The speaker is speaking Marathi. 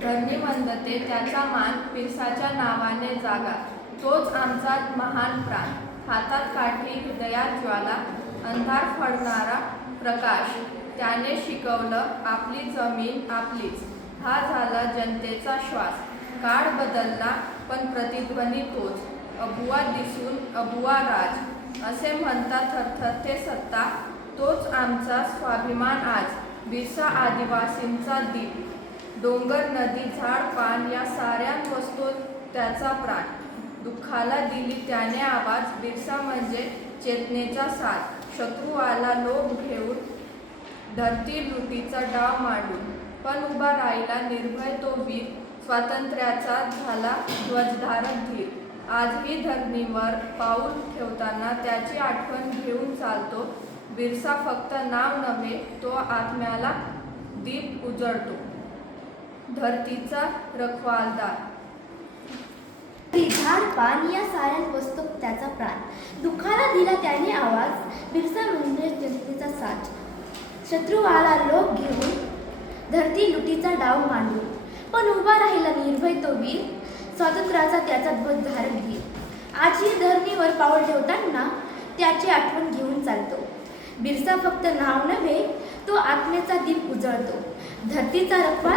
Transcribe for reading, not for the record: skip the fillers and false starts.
धरणी वंदते त्याचा मान, बिरसाच्या नावाने जागा, तोच आमचा महान प्राण. हातात काठी, हृदयात ज्वाला, अंधार फडणारा प्रकाश. त्याने शिकवलं आपली जमीन आपलीच, हा झाला जनतेचा श्वास. काळ बदलला पण प्रतिध्वनी तोच, अबुवा दिसून अबुवा राज. असे म्हणता थरथरते सत्ता, तोच आमचा स्वाभिमान आज. बिरसा आदिवासींचा दीप, डोंगर नदी झाड पान या साऱ्यात वसतो त्याचा प्राण. दुःखाला दिली त्याने आवाज, बिरसा म्हणजे चेतनेचा साथ. शत्रू आला लोभ घेऊन, धरती लुटीचा डाव मांडून, पण उभा राहिला निर्भय तो वीर. स्वातंत्र्याचा झाला ध्वजधारक धीर. आजही धरणीवर पाऊल ठेवताना त्याची आठवण घेऊन चालतो. बिरसा फक्त नाव नव्हे, तो आत्म्याला दीप उजळतो, धरतीचा रखवालदार. झाड पान या साऱ्यात वसतो त्याचा प्राण. दुःखाला दिला त्याने आवाज, बिरसा म्हणजे जनतेचा साथ. शत्रू आला लोभ घेऊन, धरती लुटीचा डाव मांडून, पण उभा राहिला निर्भय तो वीर. स्वातंत्र्याचा त्याचा ध्वजधारक धीर. आजही धरणीवर पाऊल ठेवताना त्याची आठवण घेऊन चालतो. बिरसा फक्त नाव नव्हे, तो आत्म्याचा दीप उजळतो, धरतीचा रखवाल